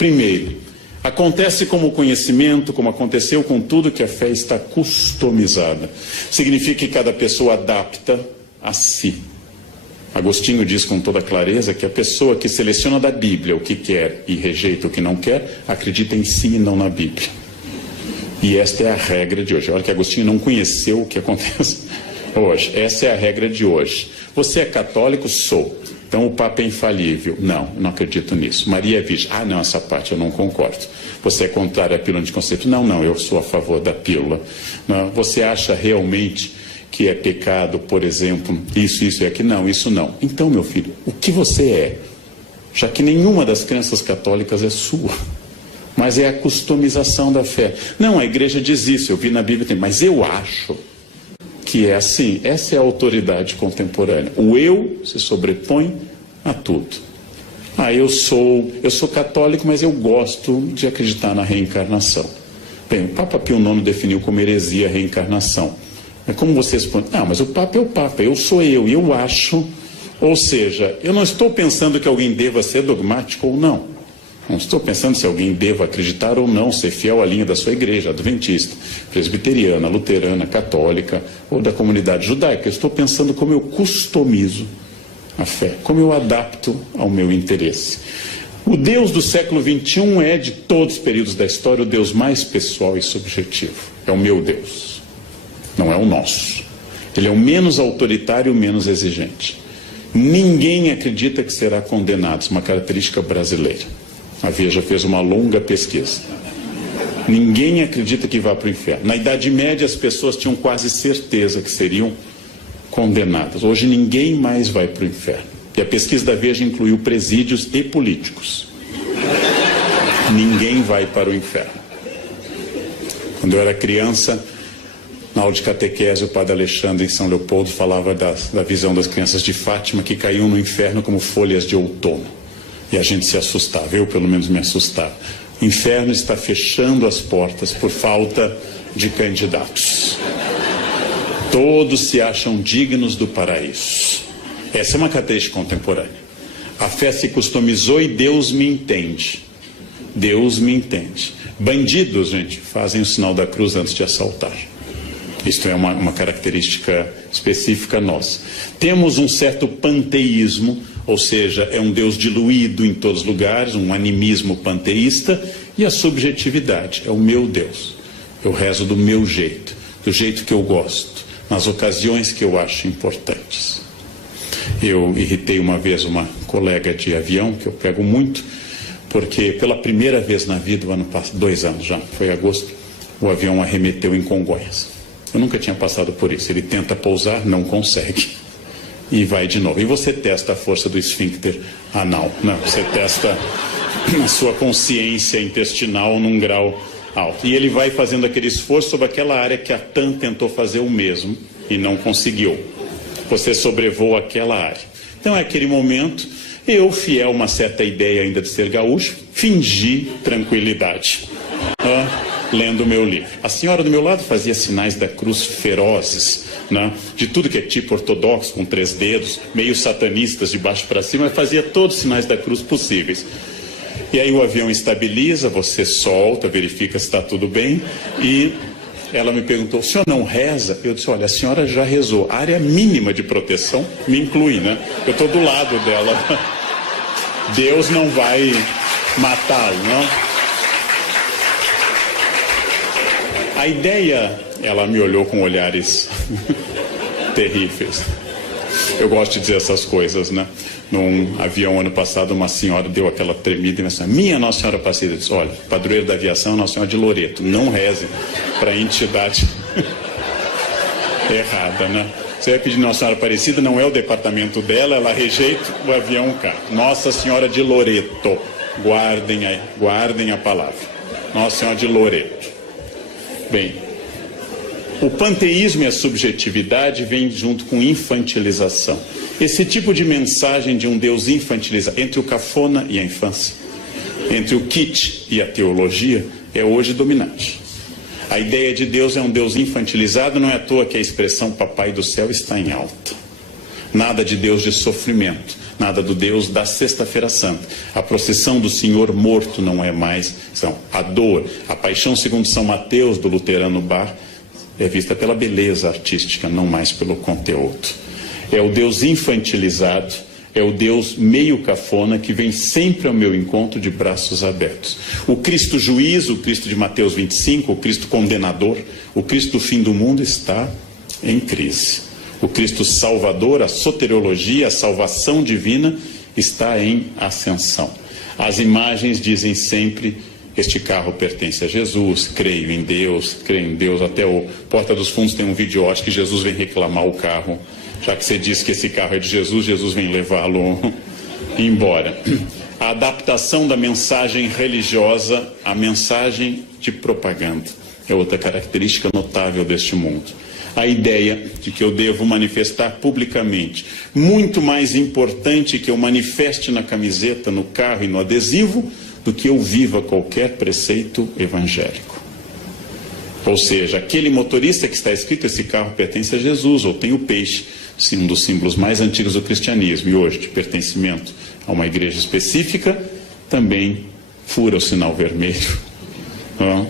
Primeiro, acontece como o conhecimento, como aconteceu com tudo, que a fé está customizada. Significa que cada pessoa adapta a si. Agostinho diz com toda clareza que a pessoa que seleciona da Bíblia o que quer e rejeita o que não quer, acredita em si e não na Bíblia. E esta é a regra de hoje. Olha que Agostinho não conheceu o que acontece hoje. Essa é a regra de hoje. Você é católico? Sou. Então o Papa é infalível. Não, não acredito nisso. Maria é virgem. Ah, não, essa parte eu não concordo. Você é contrário à pílula anticonceptiva? Não, não, eu sou a favor da pílula. Não, você acha realmente que é pecado, por exemplo, isso e aquilo? Não, isso não. Então, meu filho, o que você é? Já que nenhuma das crenças católicas é sua. Mas é a customização da fé. Não, a igreja diz isso, eu vi na Bíblia, mas eu acho que é assim. Essa é a autoridade contemporânea. O eu se sobrepõe a tudo. Ah, eu sou católico, mas eu gosto de acreditar na reencarnação. Bem, o Papa Pio IX definiu como heresia a reencarnação. Mas como você responde? Não, mas o Papa é o Papa, eu sou eu acho. Ou seja, eu não estou pensando que alguém deva ser dogmático ou não. Não estou pensando se alguém deva acreditar ou não, ser fiel à linha da sua igreja, adventista, presbiteriana, luterana, católica ou da comunidade judaica. Eu estou pensando como eu customizo a fé, como eu adapto ao meu interesse. O Deus do século XXI é, de todos os períodos da história, o Deus mais pessoal e subjetivo. É o meu Deus, não é o nosso. Ele é o menos autoritário e o menos exigente. Ninguém acredita que será condenado, isso é uma característica brasileira. A Veja fez uma longa pesquisa. Ninguém acredita que vá para o inferno. Na Idade Média, as pessoas tinham quase certeza que seriam condenadas. Hoje, ninguém mais vai para o inferno. E a pesquisa da Veja incluiu presídios e políticos. Ninguém vai para o inferno. Quando eu era criança, na aula de catequese, o padre Alexandre, em São Leopoldo, falava da visão das crianças de Fátima, que caíam no inferno como folhas de outono. E a gente se assustava, eu pelo menos me assustava. O inferno está fechando as portas por falta de candidatos. Todos se acham dignos do paraíso. Essa é uma característica contemporânea. A fé se customizou e Deus me entende. Deus me entende. Bandidos, gente, fazem o sinal da cruz antes de assaltar. Isto é uma característica específica nossa. Temos um certo panteísmo, ou seja, é um Deus diluído em todos os lugares, um animismo panteísta, e a subjetividade, é o meu Deus. Eu rezo do meu jeito, do jeito que eu gosto, nas ocasiões que eu acho importantes. Eu irritei uma vez uma colega de avião, que eu pego muito, porque pela primeira vez na vida, o ano passado, 2 anos já, foi em agosto, o avião arremeteu em Congonhas. Eu nunca tinha passado por isso. Ele tenta pousar, não consegue. E vai de novo. E você testa a força do esfíncter anal. Não, você testa a sua consciência intestinal num grau alto. E ele vai fazendo aquele esforço sobre aquela área que a TAM tentou fazer o mesmo e não conseguiu. Você sobrevoa aquela área. Então é aquele momento, eu, fiel a uma certa ideia ainda de ser gaúcho, fingi tranquilidade. Lendo o meu livro. A senhora do meu lado fazia sinais da cruz ferozes, né? De tudo que é tipo ortodoxo, com 3 dedos, meio satanistas de baixo para cima, mas fazia todos os sinais da cruz possíveis. E aí o avião estabiliza, você solta, verifica se está tudo bem, e ela me perguntou, o senhor não reza? Eu disse, olha, a senhora já rezou. A área mínima de proteção me inclui, né? Eu estou do lado dela. Deus não vai matá-lo, não? A ideia, ela me olhou com olhares terríveis. Eu gosto de dizer essas coisas, né? Num avião ano passado, uma senhora deu aquela tremida e disse, minha Nossa Senhora Aparecida. Disse, olha, padroeiro da aviação é Nossa Senhora de Loreto. Não reze para a entidade errada, né? Você vai pedir Nossa Senhora Aparecida, não é o departamento dela, ela rejeita, o avião cai. Nossa Senhora de Loreto. Guardem a palavra. Nossa Senhora de Loreto. Bem, o panteísmo e a subjetividade vêm junto com infantilização. Esse tipo de mensagem de um Deus infantilizado, entre o cafona e a infância, entre o kitsch e a teologia, é hoje dominante. A ideia de Deus é um Deus infantilizado, não é à toa que a expressão Papai do Céu está em alta. Nada de Deus de sofrimento, nada do Deus da Sexta-feira Santa. A procissão do Senhor morto não é mais, então, a dor, a paixão segundo São Mateus, do luterano Bach, é vista pela beleza artística, não mais pelo conteúdo. É o Deus infantilizado, é o Deus meio cafona que vem sempre ao meu encontro de braços abertos. O Cristo juiz, o Cristo de Mateus 25, o Cristo condenador, o Cristo do fim do mundo está em crise. O Cristo salvador, a soteriologia, a salvação divina está em ascensão. As imagens dizem sempre: este carro pertence a Jesus, creio em Deus, até o Porta dos Fundos tem um vídeo ótimo que Jesus vem reclamar o carro. Já que você disse que esse carro é de Jesus, Jesus vem levá-lo embora. A adaptação da mensagem religiosa à mensagem de propaganda é outra característica notável deste mundo. A ideia de que eu devo manifestar publicamente, muito mais importante que eu manifeste na camiseta, no carro e no adesivo, do que eu viva qualquer preceito evangélico. Ou seja, aquele motorista que está escrito, esse carro pertence a Jesus, ou tem o peixe, um dos símbolos mais antigos do cristianismo, e hoje de pertencimento a uma igreja específica, também fura o sinal vermelho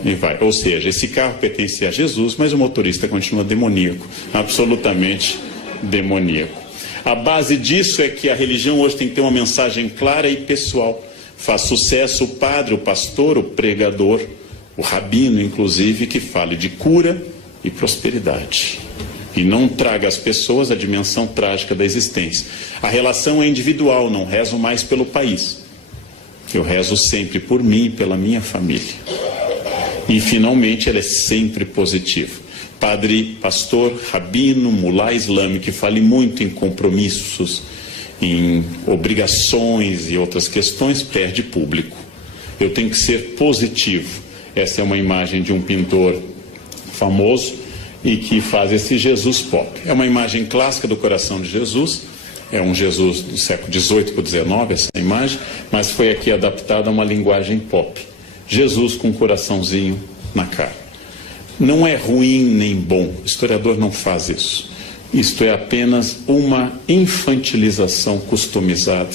e vai. Ou seja, esse carro pertence a Jesus, mas o motorista continua demoníaco, absolutamente demoníaco. A base disso é que a religião hoje tem que ter uma mensagem clara e pessoal. Faz sucesso o padre, o pastor, o pregador, o rabino, inclusive, que fale de cura e prosperidade. E não traga às pessoas a dimensão trágica da existência. A relação é individual, não rezo mais pelo país. Eu rezo sempre por mim e pela minha família. E, finalmente, ela é sempre positiva. Padre, pastor, rabino, mulá islâmico, que fale muito em compromissos, em obrigações e outras questões, perde público. Eu tenho que ser positivo. Essa é uma imagem de um pintor famoso e que faz esse Jesus pop. É uma imagem clássica do coração de Jesus, é um Jesus do século XVIII para o XIX, essa imagem, mas foi aqui adaptada a uma linguagem pop. Jesus com um coraçãozinho na cara. Não é ruim nem bom, o historiador não faz isso. Isto é apenas uma infantilização customizada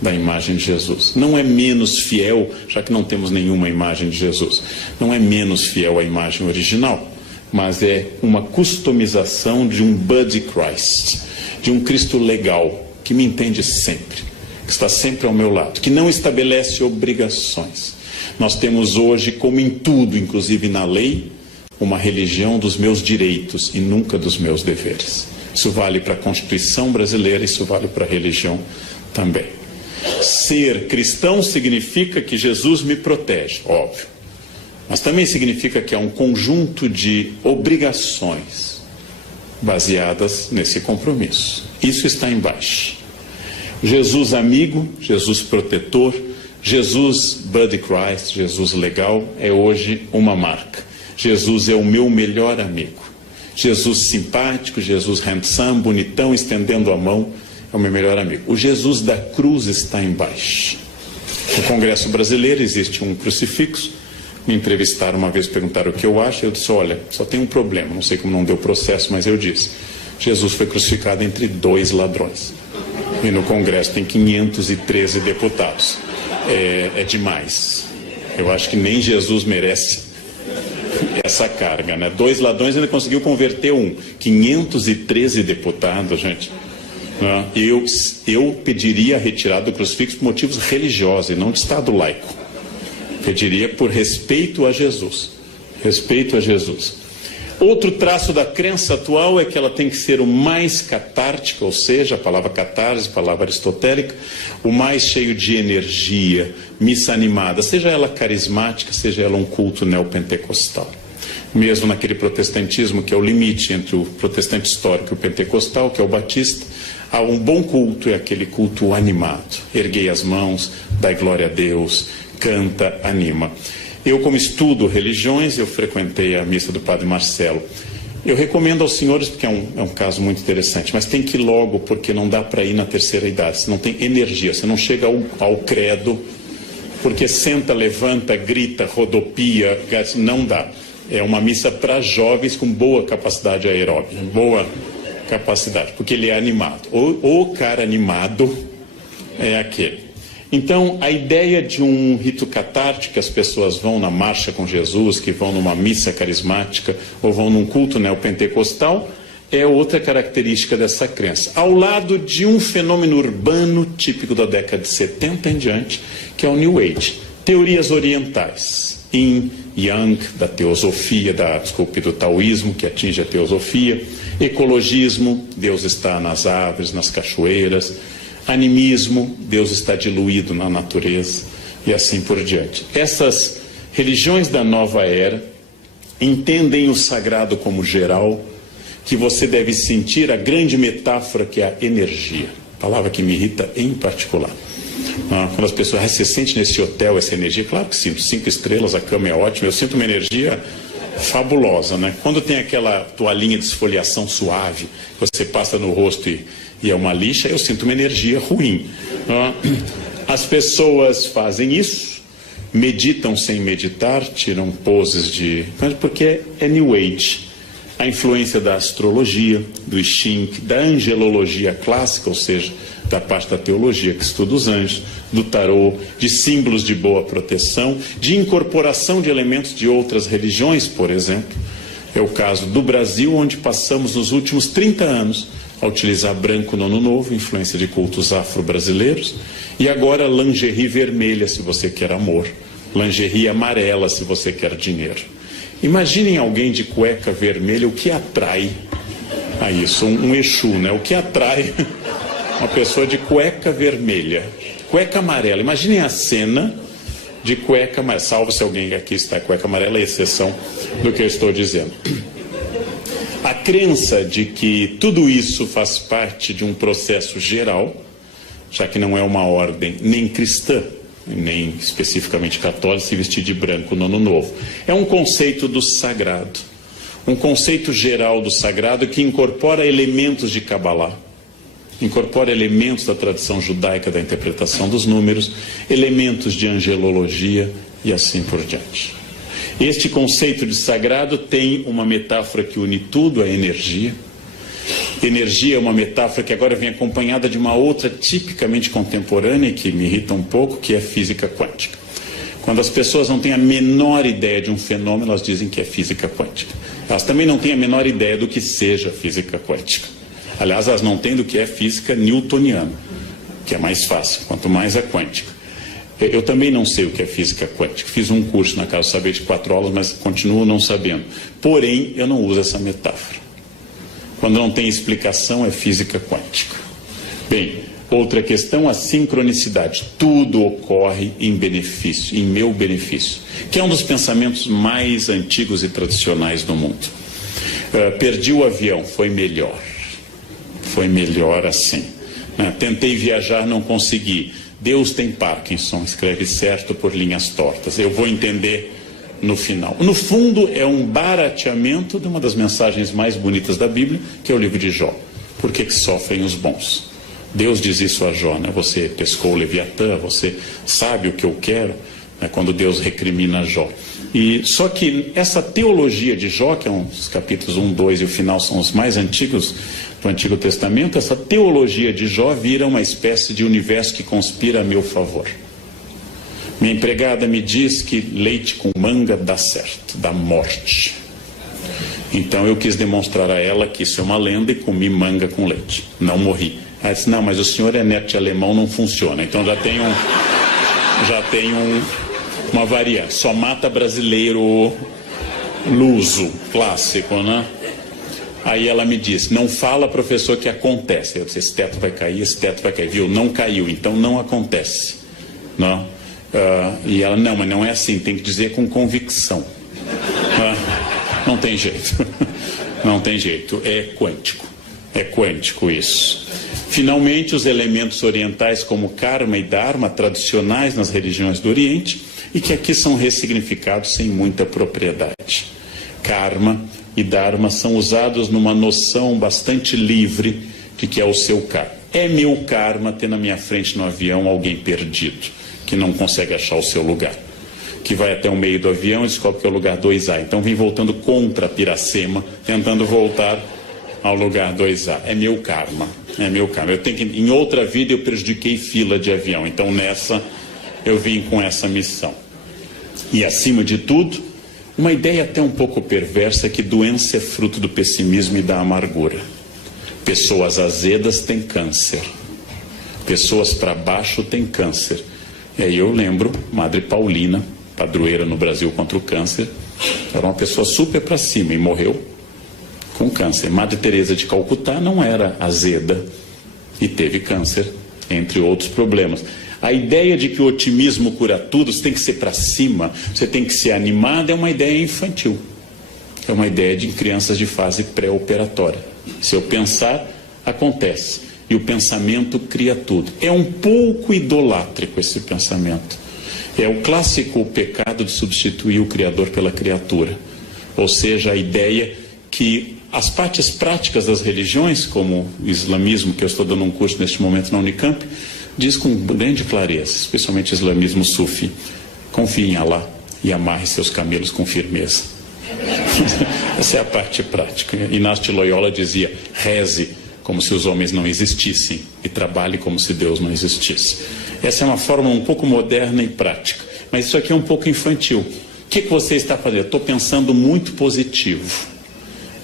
da imagem de Jesus. Não é menos fiel, já que não temos nenhuma imagem de Jesus, não é menos fiel à imagem original, mas é uma customização de um Buddy Christ, de um Cristo legal, que me entende sempre, que está sempre ao meu lado, que não estabelece obrigações. Nós temos hoje, como em tudo, inclusive na lei, uma religião dos meus direitos e nunca dos meus deveres. Isso vale para a Constituição brasileira, isso vale para a religião também. Ser cristão significa que Jesus me protege, óbvio. Mas também significa que há um conjunto de obrigações baseadas nesse compromisso. Isso está embaixo. Jesus amigo, Jesus protetor, Jesus Buddy Christ, Jesus legal, é hoje uma marca. Jesus é o meu melhor amigo. Jesus simpático, Jesus handsome, bonitão, estendendo a mão, é o meu melhor amigo. O Jesus da cruz está embaixo. No Congresso Brasileiro existe um crucifixo. Me entrevistaram uma vez, perguntaram o que eu acho, eu disse: olha, só tem um problema, não sei como não deu processo, mas eu disse: Jesus foi crucificado entre 2 ladrões. E no Congresso tem 513 deputados. É demais. Eu acho que nem Jesus merece essa carga, né? 2 ladrões ainda conseguiu converter um. 513 deputados, gente. Eu pediria a retirada do crucifixo por motivos religiosos e não de Estado laico. Pediria por respeito a Jesus. Respeito a Jesus. Outro traço da crença atual é que ela tem que ser o mais catártica, ou seja, a palavra catarse, a palavra aristotélica, o mais cheio de energia, missa animada, seja ela carismática, seja ela um culto neopentecostal. Mesmo naquele protestantismo que é o limite entre o protestante histórico e o pentecostal, que é o batista, há um bom culto, é aquele culto animado. Erguei as mãos, dai glória a Deus, canta, anima. Eu, como estudo religiões, eu frequentei a missa do Padre Marcelo. Eu recomendo aos senhores, porque é um caso muito interessante, mas tem que ir logo, porque não dá para ir na terceira idade, você não tem energia, você não chega ao credo, porque senta, levanta, grita, rodopia, não dá. É uma missa para jovens com boa capacidade aeróbica, boa capacidade, porque ele é animado. O cara animado é aquele. Então, a ideia de um rito catártico, que as pessoas vão na marcha com Jesus, que vão numa missa carismática ou vão num culto neopentecostal, é outra característica dessa crença. Ao lado de um fenômeno urbano típico da década de 70 em diante, que é o New Age. Teorias orientais, Yin, Yang, da teosofia, do taoísmo, que atinge a teosofia, ecologismo, Deus está nas árvores, nas cachoeiras, animismo, Deus está diluído na natureza, e assim por diante. Essas religiões da nova era entendem o sagrado como geral, que você deve sentir a grande metáfora que é a energia, palavra que me irrita em particular. Quando as pessoas, você sente nesse hotel essa energia? Claro que sinto, 5 estrelas, a cama é ótima, eu sinto uma energia fabulosa, né? Quando tem aquela toalhinha de esfoliação suave, você passa no rosto e é uma lixa, eu sinto uma energia ruim. As pessoas fazem isso, meditam sem meditar, tiram poses porque é New Age. A influência da astrologia, do I Ching, da angelologia clássica, ou seja, da parte da teologia que estuda os anjos, do tarô, de símbolos de boa proteção, de incorporação de elementos de outras religiões, por exemplo. É o caso do Brasil, onde passamos nos últimos 30 anos a utilizar branco no Ano Novo, influência de cultos afro-brasileiros, e agora lingerie vermelha, se você quer amor, lingerie amarela, se você quer dinheiro. Imaginem alguém de cueca vermelha, o que atrai a isso? Um Exu, né? O que atrai uma pessoa de cueca vermelha? Cueca amarela. Imaginem a cena de cueca amarela. Salvo se alguém aqui está cueca amarela, é exceção do que eu estou dizendo. A crença de que tudo isso faz parte de um processo geral, já que não é uma ordem nem cristã, nem especificamente católica, se vestir de branco no Ano Novo. É um conceito do sagrado, um conceito geral do sagrado que incorpora elementos de Kabbalah, incorpora elementos da tradição judaica da interpretação dos números, elementos de angelologia e assim por diante. Este conceito de sagrado tem uma metáfora que une tudo, a energia. Energia é uma metáfora que agora vem acompanhada de uma outra tipicamente contemporânea que me irrita um pouco, que é a física quântica. Quando as pessoas não têm a menor ideia de um fenômeno, elas dizem que é física quântica. Elas também não têm a menor ideia do que seja física quântica. Aliás, elas não têm do que é física newtoniana, que é mais fácil, quanto mais a quântica. Eu também não sei o que é física quântica. Fiz um curso na Casa do Saber de 4 aulas, mas continuo não sabendo. Porém, eu não uso essa metáfora. Quando não tem explicação, é física quântica. Bem, outra questão, a sincronicidade. Tudo ocorre em benefício, em meu benefício, que é um dos pensamentos mais antigos e tradicionais do mundo. Perdi o avião, foi melhor. Foi melhor assim. Tentei viajar, não consegui. Deus tem Parkinson, escreve certo por linhas tortas. Eu vou entender no final. No fundo, é um barateamento de uma das mensagens mais bonitas da Bíblia, que é o livro de Jó. Por que sofrem os bons? Deus diz isso a Jó, né? Você pescou o Leviatã, você sabe o que eu quero, né? Quando Deus recrimina Jó. E só que essa teologia de Jó, que é os capítulos 1, 2 e o final são os mais antigos do Antigo Testamento, essa teologia de Jó vira uma espécie de universo que conspira a meu favor. Minha empregada me diz que leite com manga dá certo, dá morte. Então eu quis demonstrar a ela que isso é uma lenda e comi manga com leite. Não morri. Ela disse, não, mas o senhor é neto de alemão, não funciona. Então já tem uma variante. Só mata brasileiro luso, clássico, né? Aí ela me disse, não fala, professor, que acontece. Eu disse, esse teto vai cair, viu? Não caiu, então não acontece. Não. E ela, não, mas não é assim, tem que dizer com convicção. Não tem jeito. Não tem jeito, é quântico isso. Finalmente, os elementos orientais como karma e dharma, tradicionais nas religiões do Oriente, e que aqui são ressignificados sem muita propriedade. Karma e dharma são usados numa noção bastante livre de que é o seu karma. É meu karma ter na minha frente no avião alguém perdido, que não consegue achar o seu lugar, que vai até o meio do avião e descobre que é o lugar 2A. Então vem voltando contra Piracema, tentando voltar ao lugar 2A. É meu karma. É meu karma. Eu tenho que, em outra vida eu prejudiquei fila de avião. Então nessa eu vim com essa missão. E acima de tudo, uma ideia até um pouco perversa é que doença é fruto do pessimismo e da amargura. Pessoas azedas têm câncer. Pessoas para baixo têm câncer. E aí eu lembro, Madre Paulina, padroeira no Brasil contra o câncer, era uma pessoa super para cima e morreu com câncer. Madre Teresa de Calcutá não era azeda e teve câncer, entre outros problemas. A ideia de que o otimismo cura tudo, você tem que ser para cima, você tem que ser animado, é uma ideia infantil. É uma ideia de crianças de fase pré-operatória. Se eu pensar, acontece. E o pensamento cria tudo. É um pouco idolátrico esse pensamento. É o clássico pecado de substituir o Criador pela criatura. Ou seja, a ideia que as partes práticas das religiões, como o islamismo, que eu estou dando um curso neste momento na Unicamp, diz com grande clareza, especialmente o islamismo sufi: confie em Allah e amarre seus camelos com firmeza. Essa é a parte prática. Inácio de Loyola dizia: reze como se os homens não existissem e trabalhe como se Deus não existisse. Essa é uma forma um pouco moderna e prática, mas isso aqui é um pouco infantil. O que você está fazendo? Estou pensando muito positivo.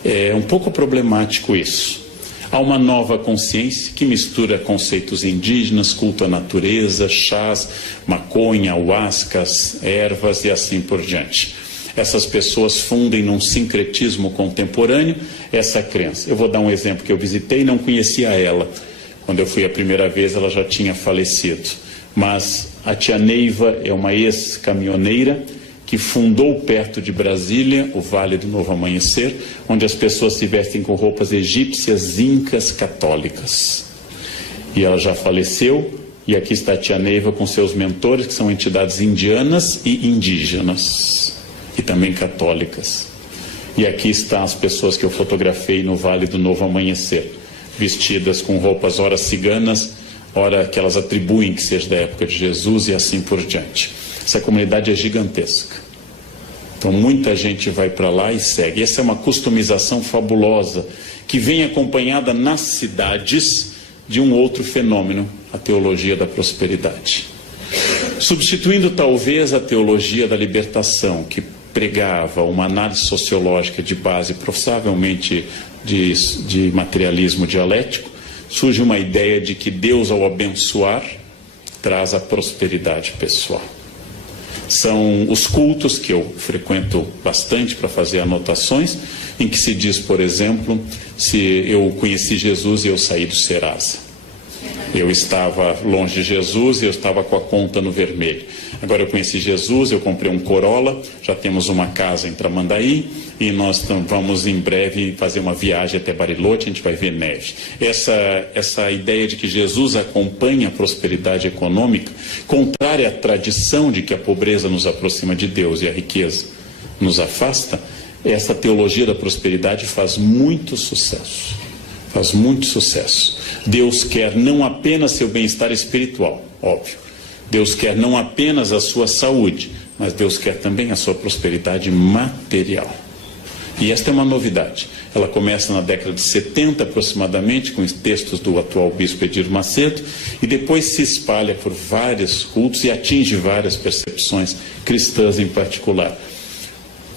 É um pouco problemático isso. Há uma nova consciência que mistura conceitos indígenas, culto à natureza, chás, maconha, ayahuascas, ervas e assim por diante. Essas pessoas fundem num sincretismo contemporâneo essa crença. Eu vou dar um exemplo que eu visitei e não conhecia ela. Quando eu fui a primeira vez, ela já tinha falecido. Mas a tia Neiva é uma ex-caminhoneira que fundou perto de Brasília o Vale do Novo Amanhecer, onde as pessoas se vestem com roupas egípcias, incas, católicas. E ela já faleceu, e aqui está a tia Neiva com seus mentores, que são entidades indianas e indígenas, e também católicas. E aqui estão as pessoas que eu fotografei no Vale do Novo Amanhecer, vestidas com roupas ora ciganas, ora que elas atribuem que seja da época de Jesus e assim por diante. Essa comunidade é gigantesca. Então muita gente vai para lá e segue. Essa é uma customização fabulosa que vem acompanhada nas cidades de um outro fenômeno, a teologia da prosperidade. Substituindo talvez a teologia da libertação, que pregava uma análise sociológica de base provavelmente de materialismo dialético, surge uma ideia de que Deus, ao abençoar, traz a prosperidade pessoal. São os cultos que eu frequento bastante para fazer anotações, em que se diz, por exemplo, se eu conheci Jesus e eu saí do Serasa. Eu estava longe de Jesus e eu estava com a conta no vermelho. Agora eu conheci Jesus, eu comprei um Corolla, já temos uma casa em Tramandaí e nós vamos em breve fazer uma viagem até Bariloche, a gente vai ver neve. Essa ideia de que Jesus acompanha a prosperidade econômica, contrária à tradição de que a pobreza nos aproxima de Deus e a riqueza nos afasta, essa teologia da prosperidade faz muito sucesso. Faz muito sucesso. Deus quer não apenas seu bem-estar espiritual, óbvio. Deus quer não apenas a sua saúde, mas Deus quer também a sua prosperidade material. E esta é uma novidade. Ela começa na década de 70 aproximadamente, com os textos do atual bispo Edir Macedo, e depois se espalha por vários cultos e atinge várias percepções cristãs em particular.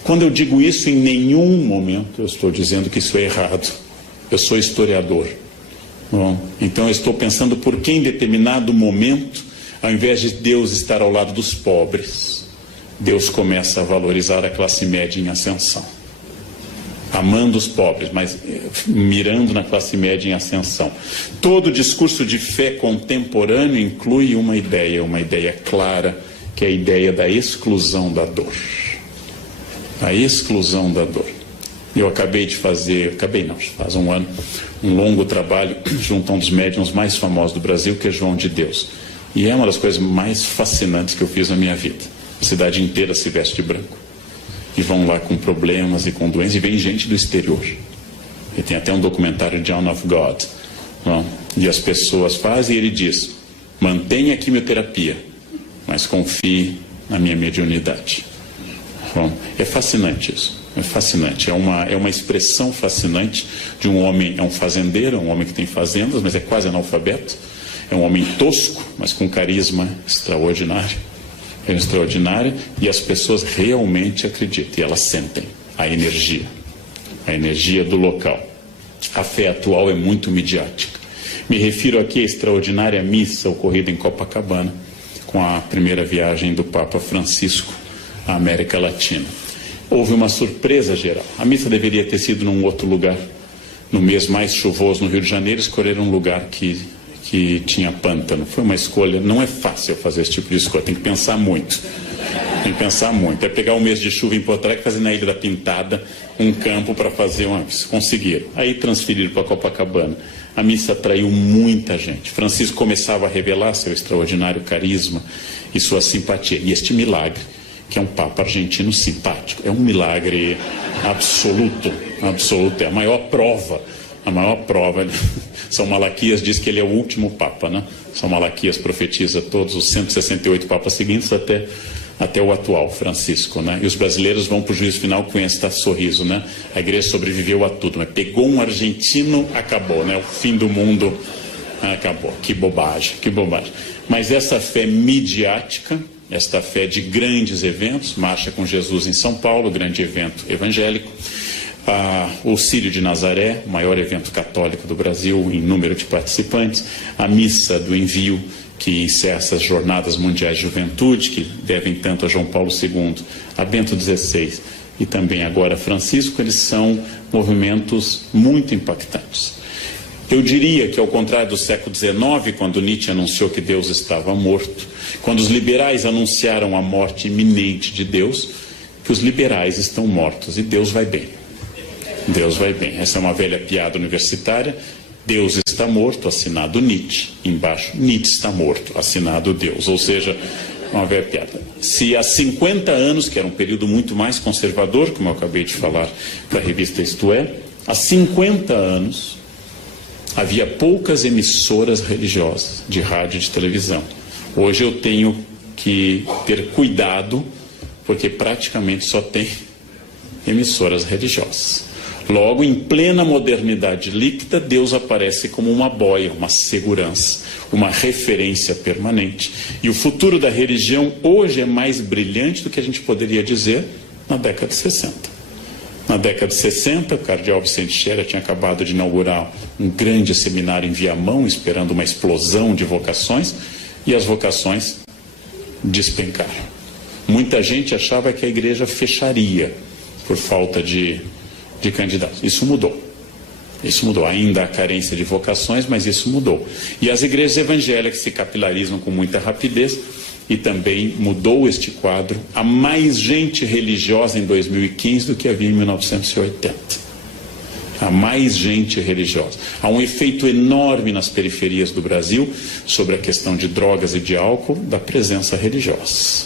Quando eu digo isso, em nenhum momento eu estou dizendo que isso é errado. Eu sou historiador. Bom, então eu estou pensando por que em determinado momento, ao invés de Deus estar ao lado dos pobres, Deus começa a valorizar a classe média em ascensão. Amando os pobres, mas mirando na classe média em ascensão. Todo discurso de fé contemporâneo inclui uma ideia clara, que é a ideia da exclusão da dor. A exclusão da dor. Eu acabei de fazer, faz um ano, um longo trabalho junto a um dos médiuns mais famosos do Brasil, que é João de Deus. E é uma das coisas mais fascinantes que eu fiz na minha vida. A cidade inteira se veste de branco. E vão lá com problemas e com doenças, e vem gente do exterior. E tem até um documentário de John of God. Não? E as pessoas fazem e ele diz: mantenha a quimioterapia, mas confie na minha mediunidade. Bom, é fascinante isso. É fascinante, é uma expressão fascinante de um homem, é um fazendeiro, um homem que tem fazendas, mas é quase analfabeto. É um homem tosco, mas com carisma extraordinário. É extraordinário, e as pessoas realmente acreditam, e elas sentem a energia do local. A fé atual é muito midiática. Me refiro aqui à extraordinária missa ocorrida em Copacabana, com a primeira viagem do Papa Francisco à América Latina. Houve uma surpresa geral. A missa deveria ter sido num outro lugar. No mês mais chuvoso no Rio de Janeiro, escolheram um lugar que tinha pântano. Foi uma escolha, não é fácil fazer esse tipo de escolha, tem que pensar muito. Tem que pensar muito. É pegar um mês de chuva em Porto Alegre e fazer na Ilha da Pintada um campo para fazer uma missa. Conseguiram. Aí transferiram para Copacabana. A missa atraiu muita gente. Francisco começava a revelar seu extraordinário carisma e sua simpatia. E este milagre, que é um Papa argentino simpático, é um milagre absoluto, absoluto. É a maior prova. São Malaquias diz que ele é o último Papa, né? São Malaquias profetiza todos os 168 Papas seguintes até o atual, Francisco, né? E os brasileiros vão para o juízo final com esse sorriso, né? A igreja sobreviveu a tudo, mas pegou um argentino, acabou, né? O fim do mundo acabou. Que bobagem, que bobagem. Mas essa fé midiática, esta fé de grandes eventos, Marcha com Jesus em São Paulo, grande evento evangélico, o Círio de Nazaré, o maior evento católico do Brasil em número de participantes, a Missa do Envio, que encerra essas Jornadas Mundiais de Juventude, que devem tanto a João Paulo II, a Bento XVI e também agora a Francisco, eles são movimentos muito impactantes. Eu diria que, ao contrário do século XIX, quando Nietzsche anunciou que Deus estava morto, quando os liberais anunciaram a morte iminente de Deus, que os liberais estão mortos e Deus vai bem. Deus vai bem. Essa é uma velha piada universitária. Deus está morto, assinado Nietzsche. Embaixo, Nietzsche está morto, assinado Deus. Ou seja, uma velha piada. Se há 50 anos, que era um período muito mais conservador, como eu acabei de falar para a revista Isto É, há 50 anos havia poucas emissoras religiosas de rádio e de televisão. Hoje eu tenho que ter cuidado, porque praticamente só tem emissoras religiosas. Logo, em plena modernidade líquida, Deus aparece como uma boia, uma segurança, uma referência permanente. E o futuro da religião hoje é mais brilhante do que a gente poderia dizer na década de 60. Na década de 60, o cardeal Vicente Scherer tinha acabado de inaugurar um grande seminário em Viamão, esperando uma explosão de vocações, e as vocações despencaram. Muita gente achava que a igreja fecharia por falta de candidatos. Isso mudou. Isso mudou. Ainda há carência de vocações, mas isso mudou. E as igrejas evangélicas se capilarizam com muita rapidez e também mudou este quadro. Há mais gente religiosa em 2015 do que havia em 1980. Há mais gente religiosa. Há um efeito enorme nas periferias do Brasil sobre a questão de drogas e de álcool, da presença religiosa.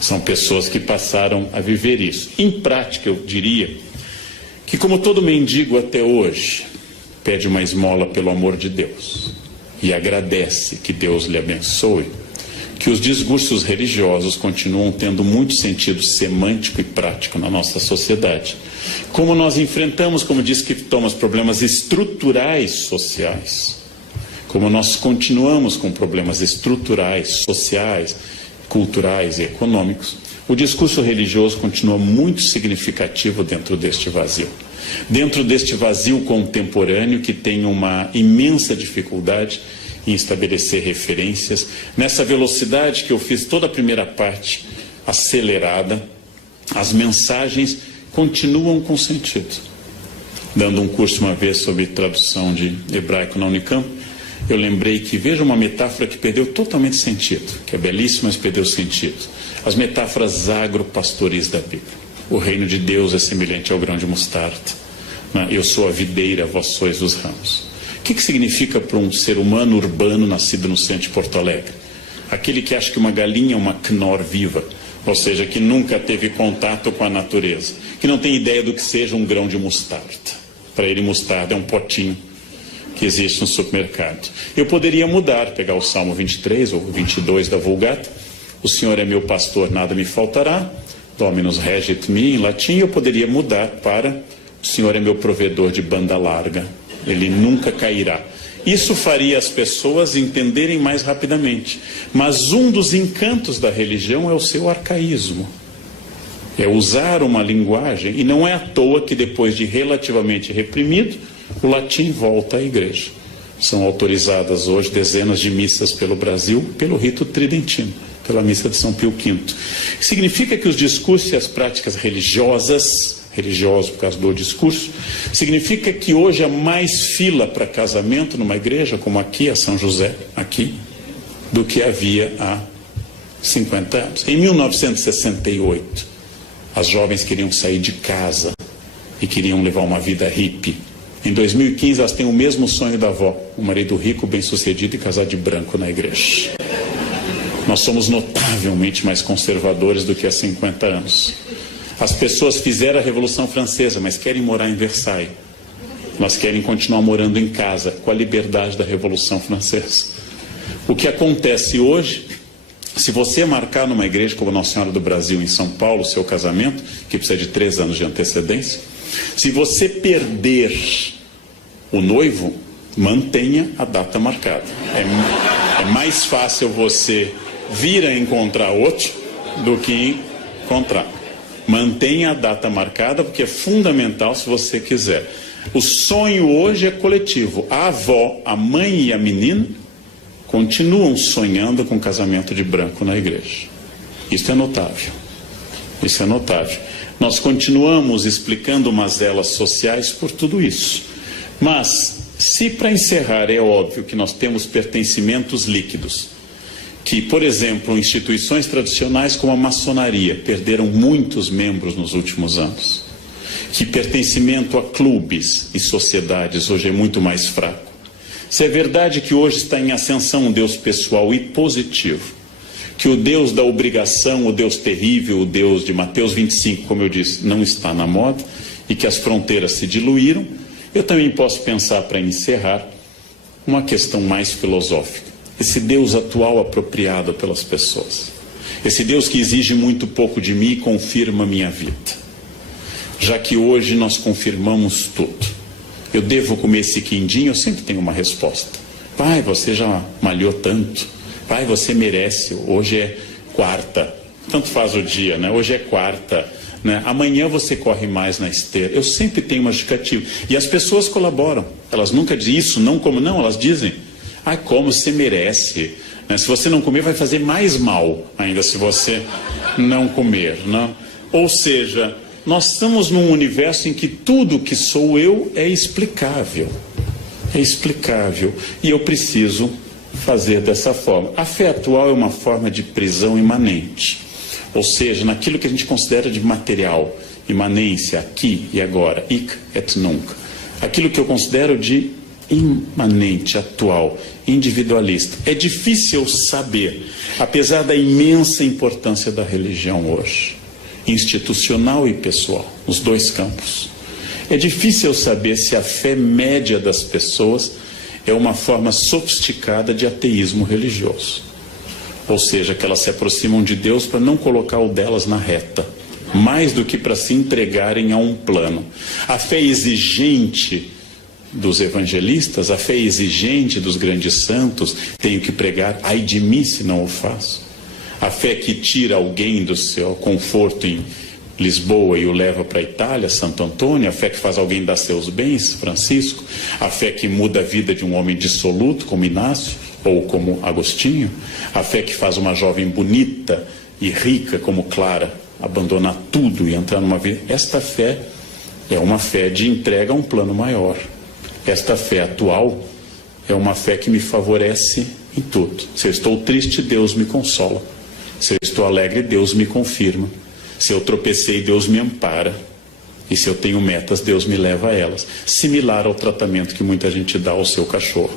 São pessoas que passaram a viver isso. Em prática, eu diria que, como todo mendigo até hoje pede uma esmola pelo amor de Deus e agradece que Deus lhe abençoe, que os discursos religiosos continuam tendo muito sentido semântico e prático na nossa sociedade. Como nós enfrentamos, como diz que Thomas, problemas estruturais sociais, como nós continuamos com problemas estruturais, sociais, culturais e econômicos, o discurso religioso continua muito significativo dentro deste vazio. Dentro deste vazio contemporâneo que tem uma imensa dificuldade em estabelecer referências, nessa velocidade que eu fiz toda a primeira parte acelerada, as mensagens continuam com sentido. Dando um curso uma vez sobre tradução de hebraico na Unicamp, eu lembrei que, veja uma metáfora que perdeu totalmente sentido, que é belíssima, mas perdeu sentido. As metáforas agropastoris da Bíblia. O reino de Deus é semelhante ao grão de mostarda. Eu sou a videira, vós sois os ramos. O que significa para um ser humano urbano nascido no centro de Porto Alegre? Aquele que acha que uma galinha é uma Knorr viva, ou seja, que nunca teve contato com a natureza, que não tem ideia do que seja um grão de mostarda. Para ele, mostarda é um potinho que existe no supermercado. Eu poderia mudar, pegar o Salmo 23 ou 22 da Vulgata. O Senhor é meu pastor, nada me faltará. Dominus regit me, em latim, eu poderia mudar para o Senhor é meu provedor de banda larga, ele nunca cairá. Isso faria as pessoas entenderem mais rapidamente. Mas um dos encantos da religião é o seu arcaísmo. É usar uma linguagem, e não é à toa que depois de relativamente reprimido, o latim volta à igreja. São autorizadas hoje dezenas de missas pelo Brasil, pelo rito tridentino, pela missa de São Pio V. Significa que os discursos e as práticas religiosos por causa do discurso, significa que hoje há mais fila para casamento numa igreja, como aqui, a São José, aqui, do que havia há 50 anos. Em 1968, as jovens queriam sair de casa e queriam levar uma vida hippie. Em 2015, elas têm o mesmo sonho da avó, um marido rico, bem-sucedido e casar de branco na igreja. Nós somos notavelmente mais conservadores do que há 50 anos. As pessoas fizeram a Revolução Francesa, mas querem morar em Versailles. Elas querem continuar morando em casa, com a liberdade da Revolução Francesa. O que acontece hoje, se você marcar numa igreja como Nossa Senhora do Brasil, em São Paulo, seu casamento, que precisa de 3 anos de antecedência, se você perder o noivo, mantenha a data marcada. É mais fácil você vir a encontrar outro do que encontrar. Mantenha a data marcada, porque é fundamental se você quiser. O sonho hoje é coletivo. A avó, a mãe e a menina continuam sonhando com casamento de branco na igreja. Isso é notável. Isso é notável. Nós continuamos explicando mazelas sociais por tudo isso. Mas, se para encerrar é óbvio que nós temos pertencimentos líquidos, que, por exemplo, instituições tradicionais como a maçonaria perderam muitos membros nos últimos anos, que pertencimento a clubes e sociedades hoje é muito mais fraco. Se é verdade que hoje está em ascensão um Deus pessoal e positivo, que o Deus da obrigação, o Deus terrível, o Deus de Mateus 25, como eu disse, não está na moda, e que as fronteiras se diluíram, eu também posso pensar, para encerrar, uma questão mais filosófica. Esse Deus atual apropriado pelas pessoas. Esse Deus que exige muito pouco de mim e confirma a minha vida. Já que hoje nós confirmamos tudo. Eu devo comer esse quindim? Eu sempre tenho uma resposta. Pai, você já malhou tanto. Pai, você merece. Hoje é quarta. Tanto faz o dia, né? Hoje é quarta. Né? Amanhã você corre mais na esteira. Eu sempre tenho uma justificativa. E as pessoas colaboram. Elas nunca dizem isso, não como não. Elas dizem... Ah, como você merece. Né? Se você não comer, vai fazer mais mal ainda se você não comer. Né? Ou seja, nós estamos num universo em que tudo que sou eu é explicável. É explicável. E eu preciso fazer dessa forma. A fé atual é uma forma de prisão imanente. Ou seja, naquilo que a gente considera de material. Imanência, aqui e agora. Hic et nunc. Aquilo que eu considero de imanente, atual, individualista. É difícil saber, apesar da imensa importância da religião hoje, institucional e pessoal, nos dois campos. É difícil saber se a fé média das pessoas é uma forma sofisticada de ateísmo religioso. Ou seja, que elas se aproximam de Deus para não colocar o delas na reta, mais do que para se entregarem a um plano. A fé exigente dos evangelistas, a fé exigente dos grandes santos, tenho que pregar, ai de mim se não o faço. A fé que tira alguém do seu conforto em Lisboa e o leva para a Itália, Santo Antônio, a fé que faz alguém dar seus bens, Francisco, a fé que muda a vida de um homem dissoluto, como Inácio, ou como Agostinho, a fé que faz uma jovem bonita e rica, como Clara, abandonar tudo e entrar numa vida. Esta fé é uma fé de entrega a um plano maior. Esta fé atual é uma fé que me favorece em tudo. Se eu estou triste, Deus me consola. Se eu estou alegre, Deus me confirma. Se eu tropecei, Deus me ampara. E se eu tenho metas, Deus me leva a elas. Similar ao tratamento que muita gente dá ao seu cachorro.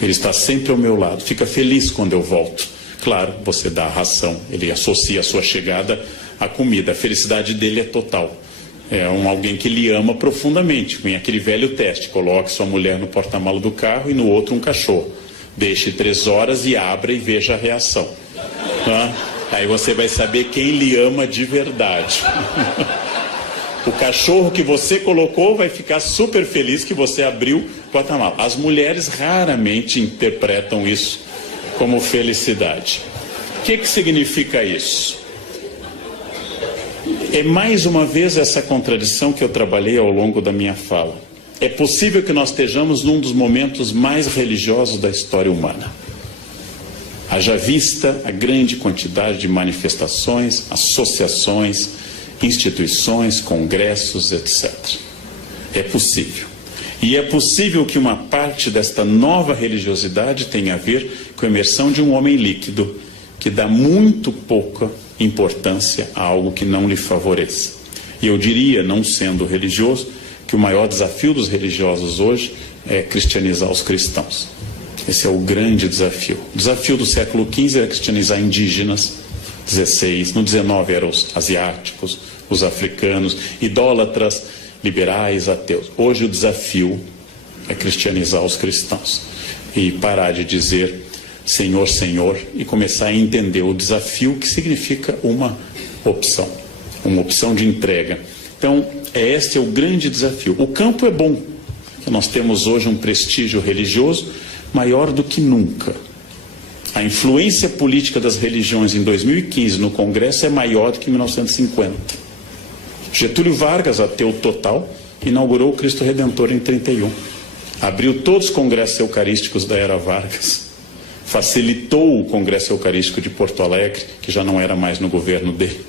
Ele está sempre ao meu lado. Fica feliz quando eu volto. Claro, você dá a ração. Ele associa a sua chegada à comida. A felicidade dele é total. É alguém que lhe ama profundamente. Vem aquele velho teste. Coloque sua mulher no porta-malas do carro e no outro um cachorro. Deixe 3 horas e abra e veja a reação. Tá? Aí você vai saber quem lhe ama de verdade. O cachorro que você colocou vai ficar super feliz que você abriu o porta-malas. As mulheres raramente interpretam isso como felicidade. O que significa isso? É mais uma vez essa contradição que eu trabalhei ao longo da minha fala. É possível que nós estejamos num dos momentos mais religiosos da história humana. Haja vista a grande quantidade de manifestações, associações, instituições, congressos, etc. É possível. E é possível que uma parte desta nova religiosidade tenha a ver com a emersão de um homem líquido, que dá muito pouca importância a algo que não lhe favoreça. E eu diria, não sendo religioso, que o maior desafio dos religiosos hoje é cristianizar os cristãos. Esse é o grande desafio. O desafio do século XV era cristianizar indígenas, 16, no 19 eram os asiáticos, os africanos, idólatras, liberais, ateus. Hoje o desafio é cristianizar os cristãos e parar de dizer Senhor, Senhor, e começar a entender o desafio que significa uma opção de entrega. Então, este é o grande desafio. O campo é bom. Nós temos hoje um prestígio religioso maior do que nunca. A influência política das religiões em 2015 no Congresso é maior do que em 1950. Getúlio Vargas, ateu total, inaugurou o Cristo Redentor em 31. Abriu todos os congressos eucarísticos da era Vargas. Facilitou o Congresso Eucarístico de Porto Alegre, que já não era mais no governo dele,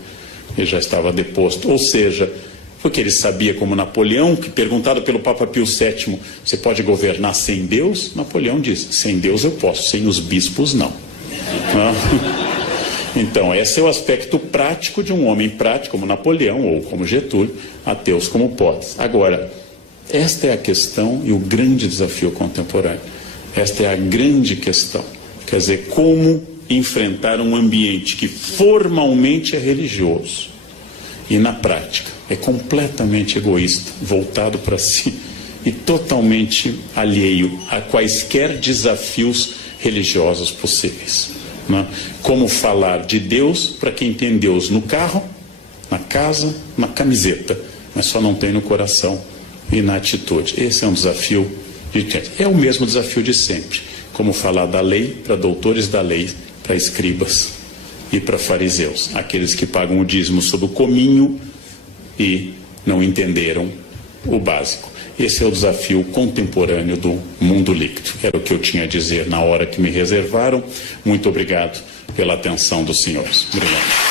ele já estava deposto. Ou seja, porque ele sabia, como Napoleão, que perguntado pelo Papa Pio VII, você pode governar sem Deus? Napoleão diz, sem Deus eu posso, sem os bispos não. Então, esse é o aspecto prático de um homem prático, como Napoleão ou como Getúlio, ateus como Potes. Agora, esta é a questão e o grande desafio contemporâneo. Esta é a grande questão. Quer dizer, como enfrentar um ambiente que formalmente é religioso e na prática é completamente egoísta, voltado para si e totalmente alheio a quaisquer desafios religiosos possíveis. Né? Como falar de Deus para quem tem Deus no carro, na casa, na camiseta, mas só não tem no coração e na atitude. Esse é um desafio é o mesmo desafio de sempre. Como falar da lei para doutores da lei, para escribas e para fariseus, aqueles que pagam o dízimo sob o cominho e não entenderam o básico. Esse é o desafio contemporâneo do mundo líquido. Era o que eu tinha a dizer na hora que me reservaram. Muito obrigado pela atenção dos senhores. Obrigado.